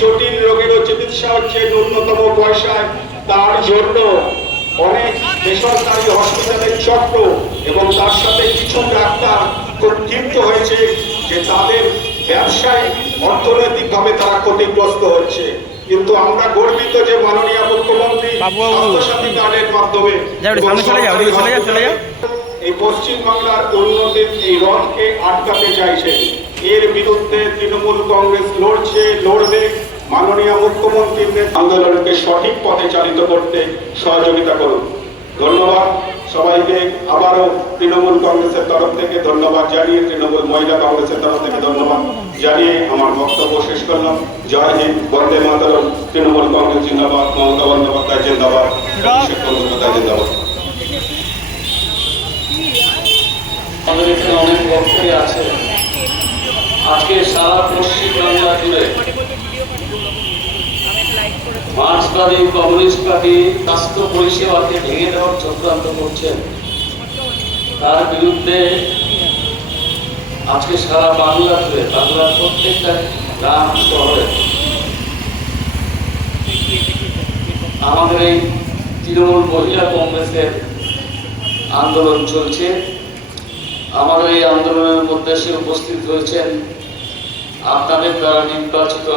জটিল রোগেরও চিকিৎসা হচ্ছে ন্যূনতম পয়সায়। তার জন্য অনেক বেসরকারি হসপিটালের চক্র এবং তার সাথে কিছু ডাক্তার খুব ক্ষিপ্ত হয়েছে যে তাদের ব্যবসায় অর্থনৈতিকভাবে তারা ক্ষতিগ্রস্ত হচ্ছে। কিন্তু আমরা গর্বিত যে মাননীয় মুখ্যমন্ত্রী স্বাস্থ্যসাথী কার্ডের মাধ্যমে পশ্চিমবাংলার উন্নতির এই রথকে আটকাতে চাইছে। এর বিরুদ্ধে তৃণমূল কংগ্রেস লড়ছে লড়বে মাননীয় মুখ্যমন্ত্রীর আন্দোলনকে সঠিক পথে চালিত করতে সহযোগিতা করুন। ধন্যবাদ সবাইকে। আবারও তৃণমূল কংগ্রেসের তরফ থেকে ধন্যবাদ জানিয়ে তৃণমূল মহিলা কংগ্রেসের তরফ থেকে ধন্যবাদ জানিয়ে আমার বক্তব্য শেষ করলাম। জয় হিন্দ বন্দে মাতরম। তৃণমূল কংগ্রেস জিন্দাবাদ মমতা বন্দ্যোপাধ্যায় জিন্দাবাদ। অভিষেক বন্দ্যোপাধ্যায় জিন্দাবাদ। আমাদের এখানে অনেক বক্তব্য আছে। আজকে সারা পশ্চিম বাংলা জুড়ে মার্ক্সবাদী কমিউনিস্ট পার্টি স্বাস্থ্য পরিষেবাকে ভেঙে দেওয়ার চক্রান্ত করছেন তার বিরুদ্ধে আজকে সারা বাংলা জুড়ে, বাংলার প্রত্যেকটা গ্রাম শহরে আমাদের এই তৃণমূল মহিলা কংগ্রেসের আন্দোলন চলছে। আমাদের এই আন্দোলনের মধ্যে সে উপস্থিত হয়েছেন। আপনাদের দ্বারা নির্বাচিত